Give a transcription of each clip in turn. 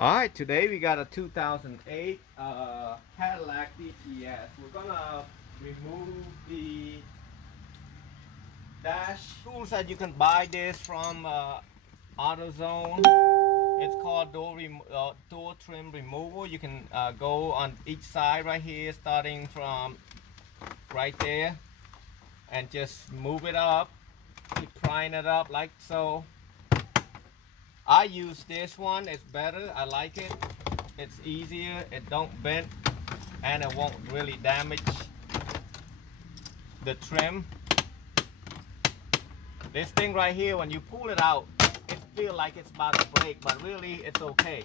Alright, today we got a 2008 Cadillac DTS. We're gonna remove the dash tools that you can buy this from AutoZone. It's called door trim removal. You can go on each side right here, starting from right there, and just move it up. Keep prying it up like so. I use this one. It's better. I like it. It's easier. It don't bend, and it won't really damage the trim. This thing right here, when you pull it out, it feels like it's about to break, but really it's okay.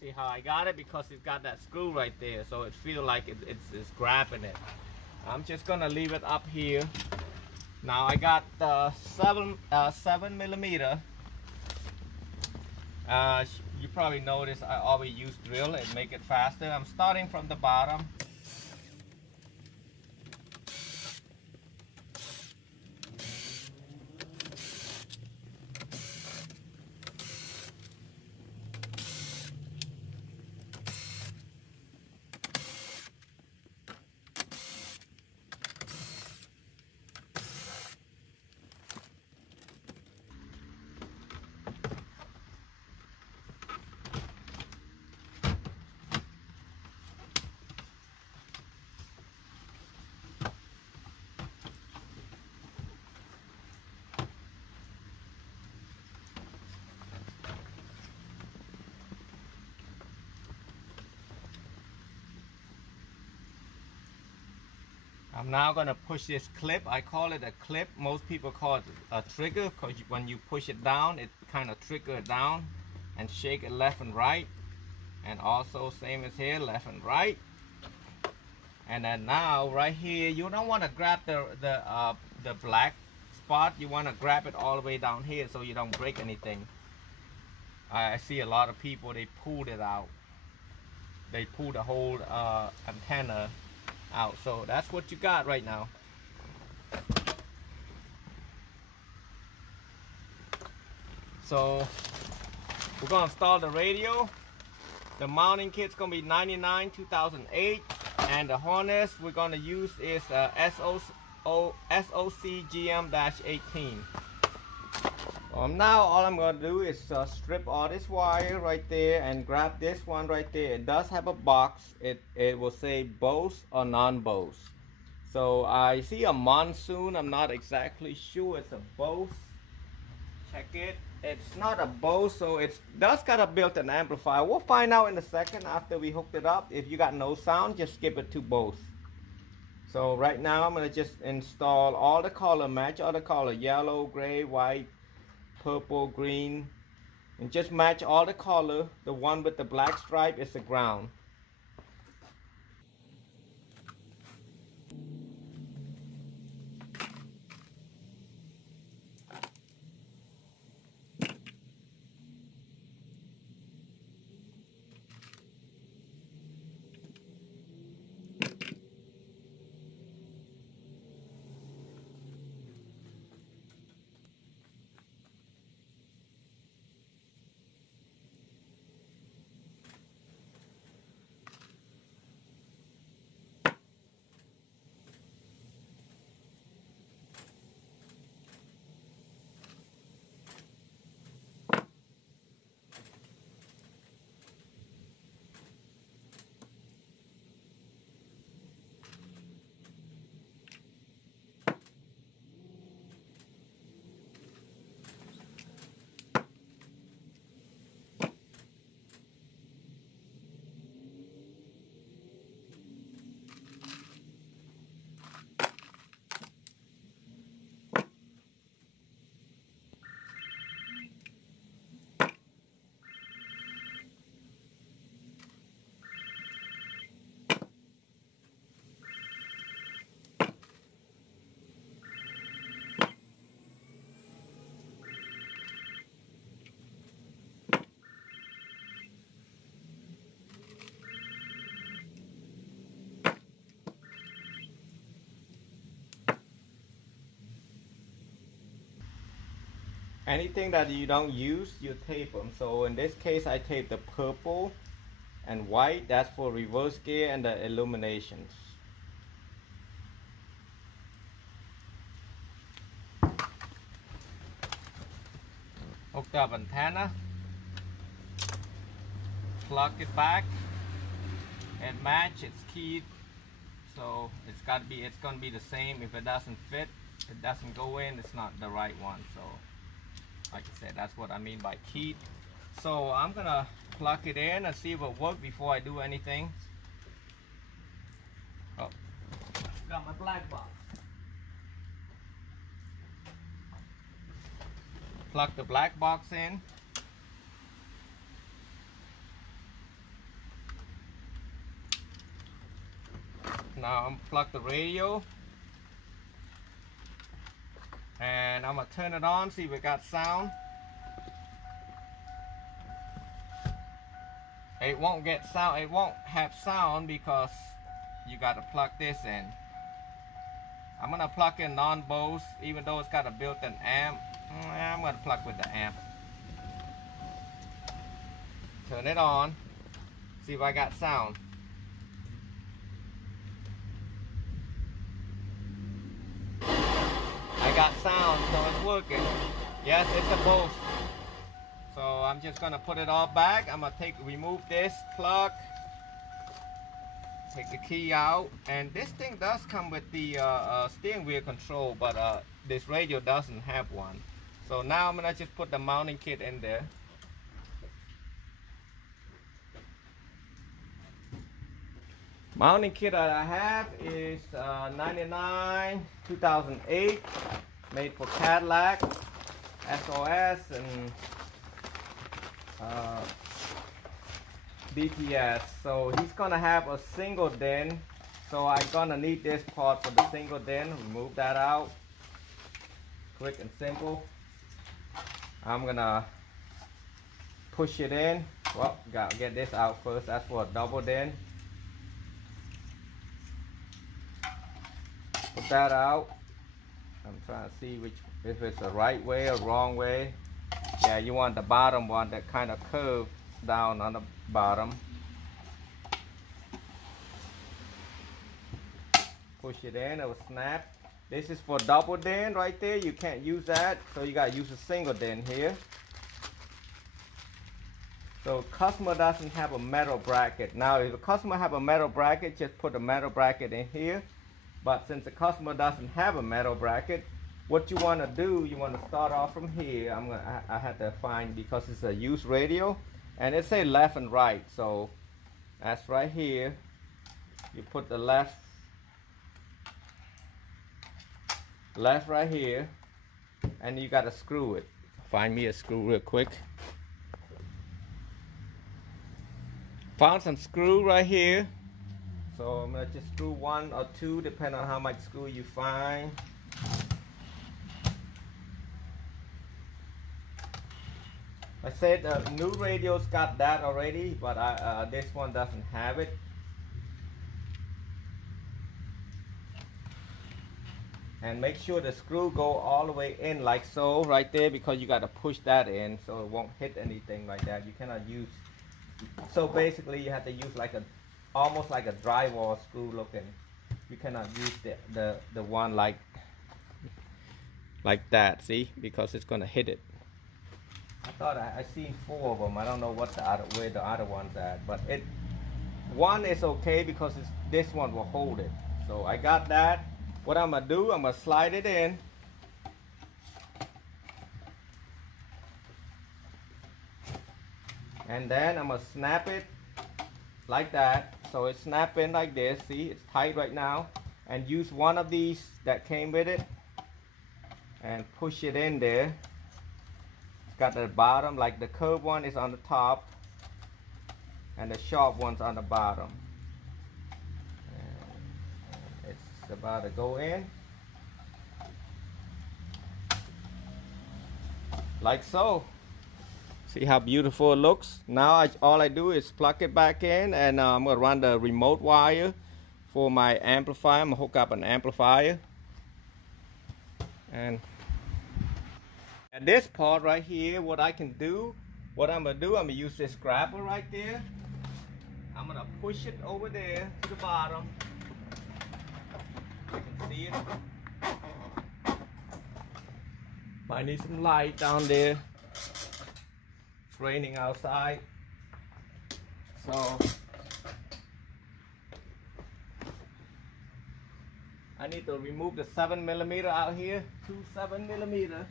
See how I got it? Because it's got that screw right there, so it feels like it's grabbing it. I'm just gonna leave it up here. Now I got the 7mm. You probably noticed I always use drill and make it faster. I'm starting from the bottom. I'm now going to push this clip. I call it a clip. Most people call it a trigger, because when you push it down, it kind of triggers it down and shake it left and right. And also same as here, left and right. And then now right here, you don't want to grab the black spot. You want to grab it all the way down here so you don't break anything. I see a lot of people, they pulled it out. They pulled the whole antenna out. So that's what you got right now. So we're gonna install the radio. The mounting kit's gonna be 99 2008, and the harness we're gonna use is SOC GM-18. Now all I'm gonna do is strip all this wire right there and grab this one right there. It does have a box. It will say Bose or non-Bose. So I see a Monsoon. I'm not exactly sure it's a Bose. Check it. It's not a Bose, so it does got a built-in amplifier. We'll find out in a second after we hooked it up. If you got no sound, just skip it to Bose. So right now I'm gonna just install all the color, match all the color, yellow, gray, white, purple, green, and just match all the color. The one with the black stripe is the ground. Anything that you don't use, you tape them. So in this case, I tape the purple and white. That's for reverse gear and the illuminations. Hooked up antenna. Plug it back and match. It's keyed, so it's gonna be the same. If it doesn't fit, it doesn't go in, it's not the right one. So like I said, that's what I mean by keyed. So I'm gonna plug it in and see if it works before I do anything. Oh, got my black box. Plug the black box in. Now unplug the radio. And I'm gonna turn it on, see if we got sound. It won't get sound, it won't have sound because you gotta plug this in. I'm gonna plug in non-Bose, even though it's got a built-in amp. I'm gonna plug with the amp. Turn it on, see if I got sound. I got sound, so it's working. Yes, it's a Bose. So I'm just gonna put it all back. I'm gonna remove this plug, take the key out, and this thing does come with the steering wheel control, but this radio doesn't have one. So now I'm gonna just put the mounting kit in there. Mounting kit that I have is 99 2008, made for Cadillac, SOS, and DTS. So he's gonna have a single DIN, so I'm gonna need this part for the single DIN. Remove that out, quick and simple. I'm gonna push it in. Well, gotta get this out first. That's for a double DIN. Put that out. I'm trying to see if it's the right way or wrong way. Yeah, you want the bottom one that kind of curves down on the bottom. Push it in, it will snap. This is for double DIN right there. You can't use that, so you gotta use a single DIN here. So customer doesn't have a metal bracket. Now if the customer have a metal bracket, just put a metal bracket in here. But since the customer doesn't have a metal bracket, what you want to do, you want to start off from here. I had to find, because it's a used radio, and it say left and right. So that's right here. You put the left right here, and you got to screw it. Find me a screw real quick. Found some screw right here. So I'm gonna just screw one or two, depending on how much screw you find. I said new radios got that already, but this one doesn't have it. And make sure the screw go all the way in like so, right there, because you got to push that in so it won't hit anything like that. You cannot use. So basically, you have to use like almost like a drywall screw looking. You cannot use the one like that, see, because it's gonna hit it. I thought I seen 4 of them. I don't know where the other one's at, but one is okay because this one will hold it. So I got that. What I'm gonna do, I'm gonna slide it in. And then I'm gonna snap it like that. So it's snap in like this. See, it's tight right now. And use one of these that came with it and push it in there. It's got the bottom, like the curved one is on the top and the sharp one's on the bottom. And it's about to go in like so. See how beautiful it looks? Now all I do is plug it back in, and I'm going to run the remote wire for my amplifier. I'm going to hook up an amplifier. And At this part right here, what I'm gonna do, I'm gonna use this grabber right there. I'm gonna push it over there to the bottom. You can see it. Might need some light down there. It's raining outside. So I need to remove the 7mm out here, 2 7mm.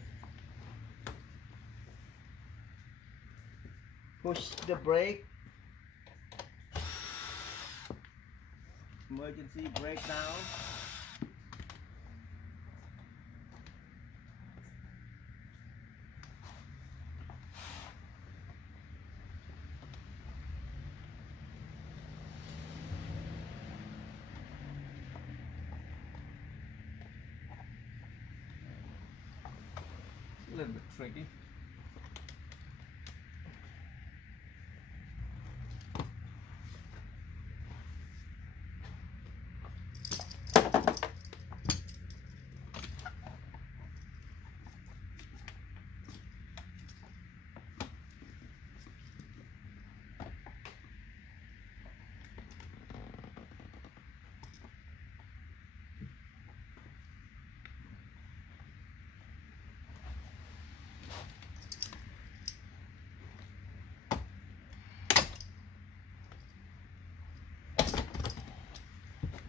Push the brake. Emergency brake down. A little bit tricky.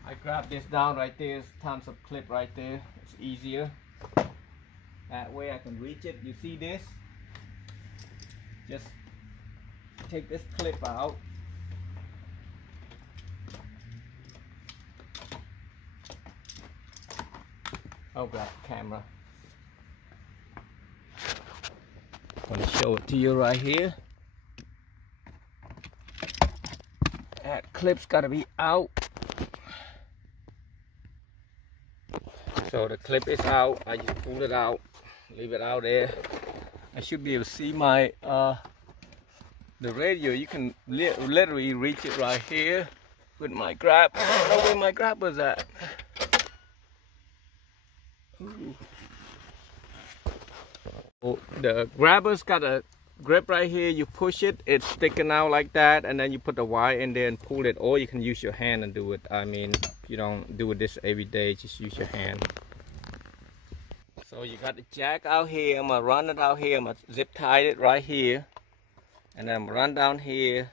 I grab this down right there. There's tons of clip right there. It's easier. That way I can reach it. You see this? Just take this clip out. I'll grab the camera. I'm going to show it to you right here. That clip's got to be out. So the clip is out. I just pull it out, leave it out there. I should be able to see my the radio. You can literally reach it right here with my grab. I don't know where my grabber's at. Ooh. Oh, the grabber's got a grip right here. You push it, it's sticking out like that, and then you put the wire in there and pull it, or you can use your hand and do it. I mean, you don't do this every day, just use your hand. So you got the jack out here. I'm gonna run it out here. I'm gonna zip tie it right here, and then I'm gonna run down here.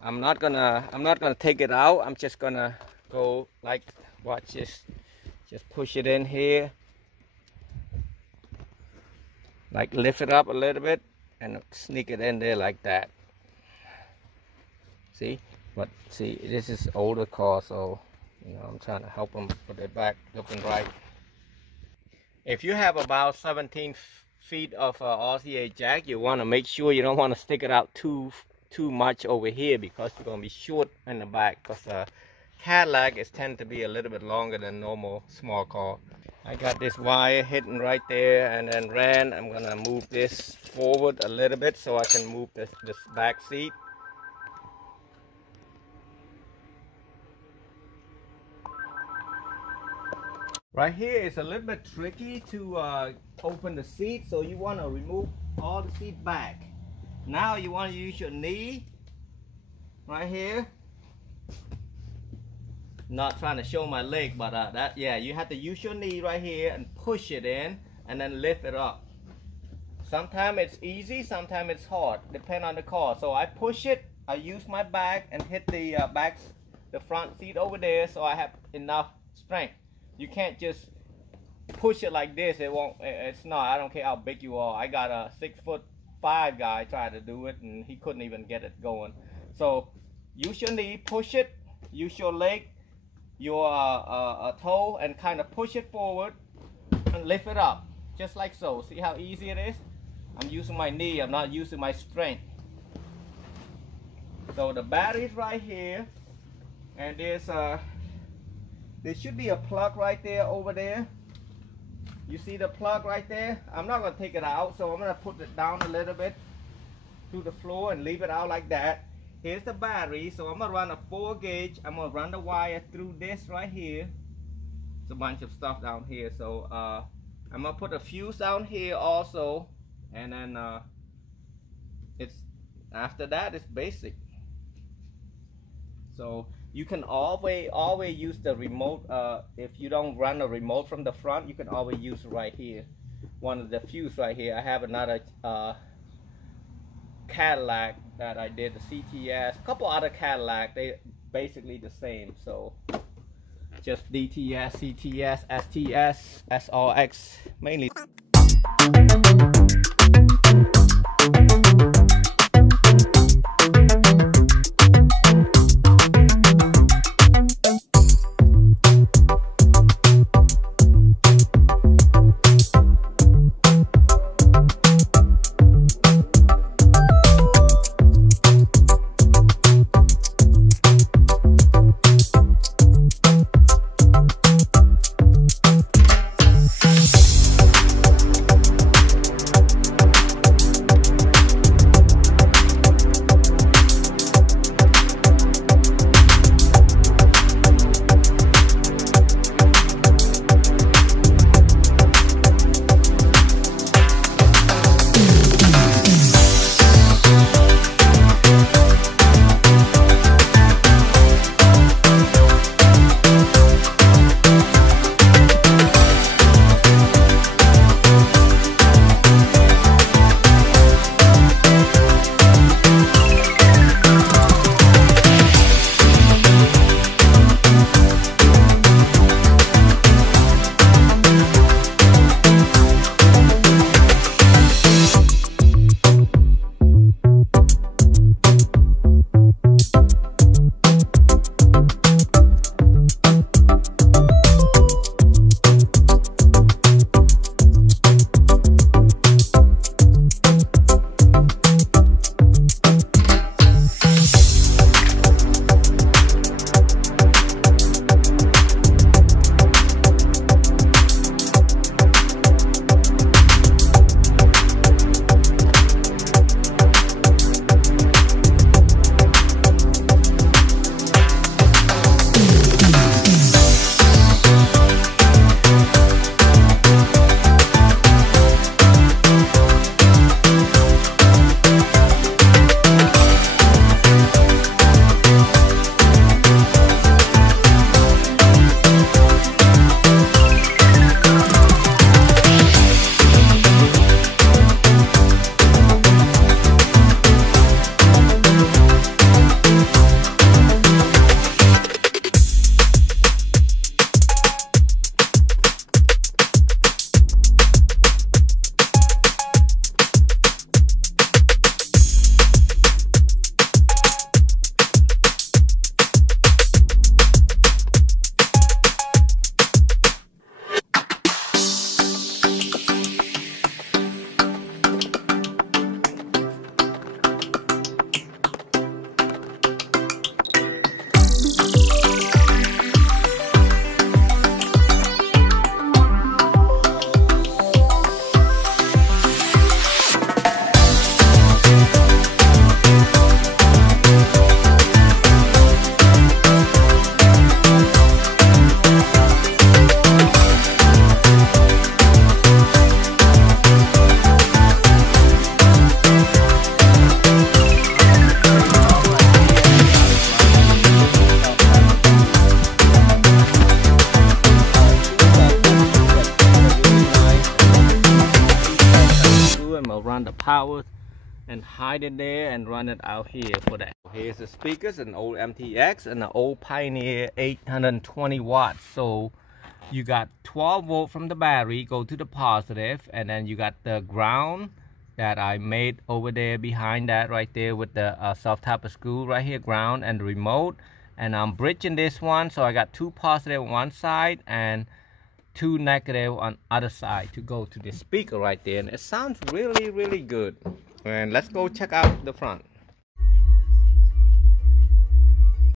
I'm not gonna take it out. I'm just gonna go like, watch this. Just push it in here, like lift it up a little bit and sneak it in there like that. See? But see, this is older car, so you know I'm trying to help them put it back looking right. If you have about 17 feet of RCA jack, you want to make sure you don't want to stick it out too much over here, because you're going to be short in the back, because Cadillac is tend to be a little bit longer than normal small car. I got this wire hitting right there, and then I'm going to move this forward a little bit so I can move this back seat. Right here it's a little bit tricky to open the seat, so you want to remove all the seat back. Now you want to use your knee right here. Not trying to show my leg, but yeah, you have to use your knee right here and push it in and then lift it up. Sometimes it's easy, sometimes it's hard, depending on the car. So I push it, I use my back and hit the front seat over there, so I have enough strength. You can't just push it like this. It won't. It's not. I don't care how big you are. I got a 6'5" guy tried to do it, and he couldn't even get it going. So use your knee, push it. Use your leg, your toe, and kind of push it forward and lift it up, just like so. See how easy it is? I'm using my knee. I'm not using my strength. So the battery's right here, and there should be a plug right there over there. You see the plug right there? I'm not going to take it out, so I'm going to put it down a little bit to the floor and leave it out like that. Here's the battery, so I'm going to run a 4 gauge. I'm going to run the wire through this right here. It's a bunch of stuff down here, so I'm gonna put a fuse down here also, and then it's after that it's basic. So you can always use the remote. If you don't run a remote from the front, you can always use right here, one of the fuse right here. I have another Cadillac that I did, the CTS, a couple other Cadillac, they basically the same. So just DTS, CTS, STS, SRX mainly. Run the power and hide it there and run it out here for that. Here's the speakers, an old MTX and an old Pioneer 820 watts. So you got 12 volt from the battery, go to the positive, and then you got the ground that I made over there behind that right there with the soft type of screw right here, ground and the remote. And I'm bridging this one, so I got 2 positive on one side and 2 negative on other side to go to the speaker right there, and it sounds really good. And let's go check out the front.